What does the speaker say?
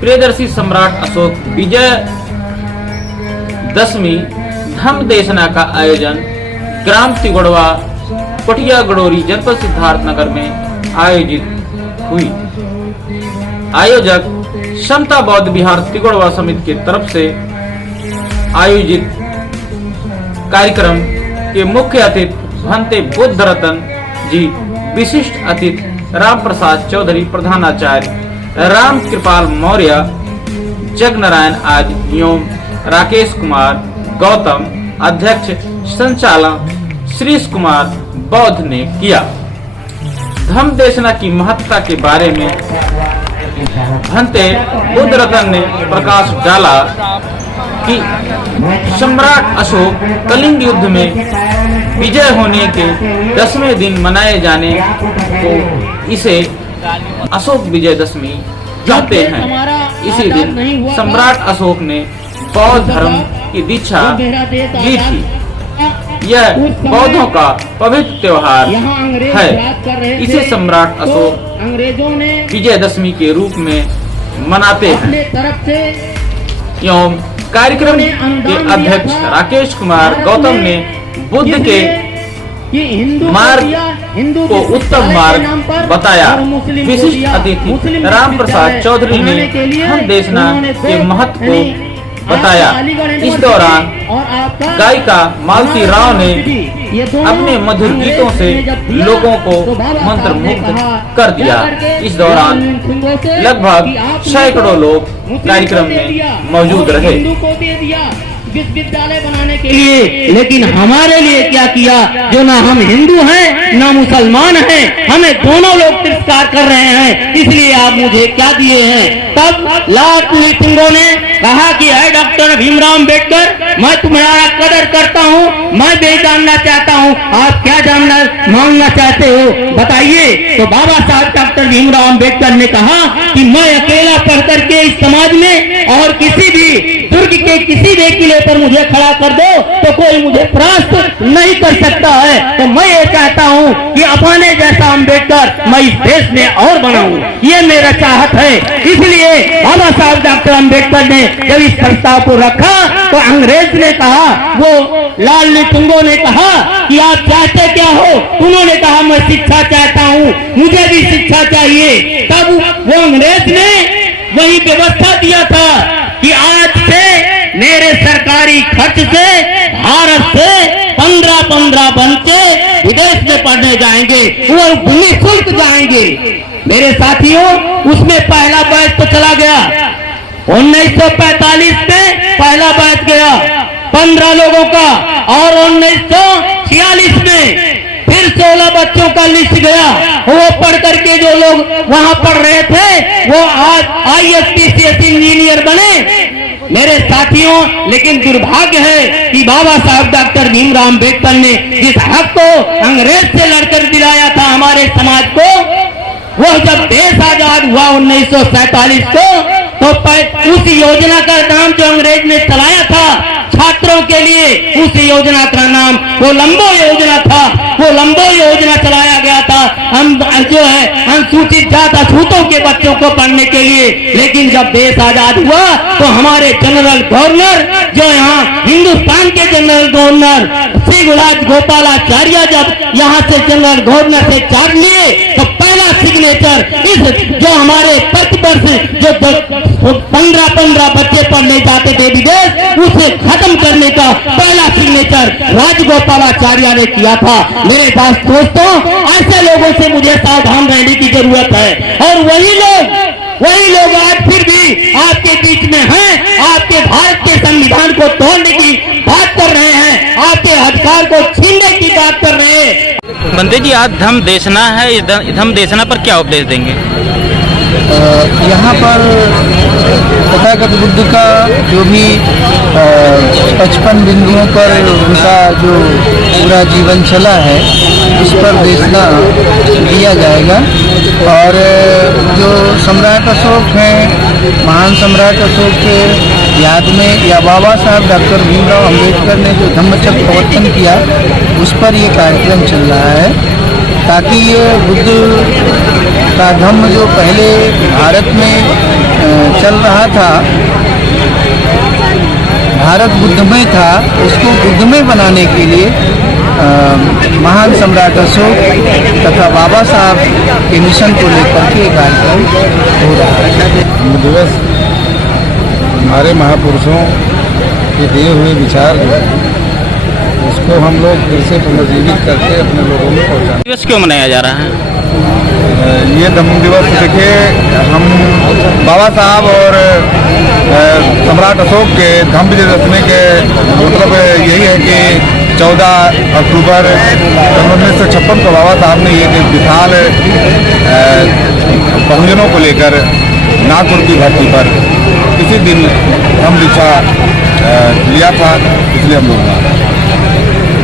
प्रियदर्शी सम्राट अशोक विजय दशमी धम्म देशना का आयोजन ग्राम तिगोड़वा पटिया गडोरी जनपद सिद्धार्थनगर में आयोजित हुई। आयोजक समता बौद्ध विहार तिगोड़वा समिति के तरफ से आयोजित कार्यक्रम के मुख्य अतिथि भंते बुद्ध रतन जी, विशिष्ट अतिथि राम प्रसाद चौधरी, प्रधानाचार्य राम कृपाल मौर्य, जगनारायण आज एवं राकेश कुमार गौतम, अध्यक्ष संचालक श्रीश कुमार बौद्ध ने किया। धम्म देशना की महत्ता के बारे में भंते बुद्ध रतन ने प्रकाश डाला कि सम्राट अशोक कलिंग युद्ध में विजय होने के 10वें दिन मनाए जाने को इसे अशोक विजय दशमी कहते हैं। इसी दिन सम्राट अशोक ने बौद्ध धर्म की दीक्षा ली थी। यह बौद्धों का पवित्र त्योहार है। इसे सम्राट अशोक विजयदशमी के रूप में मनाते हैं। एवं कार्यक्रम के अध्यक्ष राकेश कुमार गौतम ने बुद्ध के मार्ग को उत्तम मार्ग बताया। विशिष्ट अतिथि राम प्रसाद चौधरी ने धम्म देशना के महत्व को बताया। इस दौरान गायिका मालती राव ने अपने मधुर गीतों से लोगों को मंत्रमुग्ध कर दिया। इस दौरान लगभग सैकड़ों लोग कार्यक्रम में मौजूद रहे। विश्वविद्यालय बनाने के लिए, लेकिन हमारे लिए क्या किया? जो ना हम हिंदू हैं ना मुसलमान हैं, हमें दोनों लोग तिरस्कार कर रहे हैं, इसलिए आप मुझे क्या दिए हैं? तब लाल सिंह ने कहा कि है डॉक्टर भीमराव अम्बेडकर, मैं तुम्हारा कदर करता हूँ, मैं भी जानना चाहता हूँ, आप क्या जानना मांगना चाहते हो बताइए। तो बाबा साहब डॉक्टर भीमराव अम्बेडकर ने कहा कि मैं अकेला पढ़ करके इस समाज में और किसी भी दुर्ग के किसी भी किले पर मुझे खड़ा कर दो तो कोई मुझे परास्त नहीं कर सकता है। तो मैं ये चाहता हूँ कि अपने जैसा अम्बेडकर मैं इस देश में और बनाऊं, ये मेरा चाहत है। इसलिए बाबा साहब डॉक्टर अम्बेडकर ने जब इस प्रस्ताव को रखा तो अंग्रेज ने कहा, वो लाल निटुंगो ने कहा कि आप चाहते क्या हो? उन्होंने कहा मैं शिक्षा चाहता हूँ, मुझे भी शिक्षा चाहिए। तब वो अंग्रेज ने वही व्यवस्था दिया था कि आज से मेरे सरकारी खर्च से भारत से 15-15 बच्चे विदेश में पढ़ने जाएंगे, वो निःशुल्क जाएंगे। मेरे साथियों, उसमें पहला बैच तो चला गया। 1945 में पहला बैच गया 15 लोगों का, और 1946 में फिर 16 बच्चों का लिस्ट गया। वो पढ़ करके जो लोग वहां पढ़ रहे थे वो आज ISPCS इंजीनियर बने। मेरे साथियों, लेकिन दुर्भाग्य है कि बाबा साहब डॉक्टर भीमराव अम्बेडकर ने जिस हक को अंग्रेज से लड़कर दिलाया था हमारे समाज को, वह जब देश आजाद हुआ 1947 को, तो उस योजना का नाम जो अंग्रेज ने चलाया था छात्रों के लिए, उस योजना का नाम कोलंबो योजना था। कोलंबो योजना चलाया गया था हम जो है अनुसूचित जाति अछूतों के बच्चों को पढ़ने के लिए। लेकिन जब देश आजाद हुआ तो हमारे जनरल गवर्नर, जो यहाँ हिंदुस्तान के जनरल गवर्नर श्री गोपालाचार्य जब यहाँ से जनरल गवर्नर से चार्ज लिए तो पहला सिग्नेचर इस जो हमारे प्रतिवर्ष जो 15-15 बच्चे पढ़ने जाते थे विदेश, उसे खत्म करने का पहला सिग्नेचर राजगोपालाचार्य ने किया था। मेरे दोस्तों, ऐसे लोगों से मुझे सावधान रहने की जरूरत है। और वही लोग आज फिर भी आपके बीच में हैं, आपके भारत के संविधान को तोड़ने की बात कर रहे हैं, आपके अधिकार को छीनने की बात कर रहे हैं। बंदे जी, आज धम्म देशना है, धम्म देशना पर क्या उपदेश देंगे? यहाँ पर तथागत बुद्ध का जो भी 55 बिंदुओं पर उनका जो पूरा जीवन चला है, उस पर देशना दिया जाएगा। और जो सम्राट अशोक हैं, महान सम्राट अशोक के याद में या बाबा साहब डॉक्टर भीमराव अम्बेडकर ने जो धम्मचक्र प्रवर्तन किया, उस पर ये कार्यक्रम चल रहा है, ताकि ये बुद्ध का धम्म जो पहले भारत में चल रहा था, भारत बुद्धमय था, उसको बुद्धमय बनाने के लिए महान सम्राट अशोक तथा बाबा साहब के मिशन को लेकर के कार्यक्रम हो रहा है। हिंदू दिवस हमारे महापुरुषों के दिए हुए विचार जो है उसको हम लोग फिर से पुनर्जीवित करके अपने लोगों में पहुँचाना। दिवस क्यों मनाया जा रहा है? ये धम्म दिवस देखिए, हम बाबा साहब और सम्राट अशोक के धम्म विजय दशमी के मतलब यही है कि 14 अक्टूबर 1956 को बाबा साहब ने एक विशाल बहुजनों को लेकर नागपुर की धरती पर इसी दिन हम दीक्षा लिया था, इसलिए हम लोग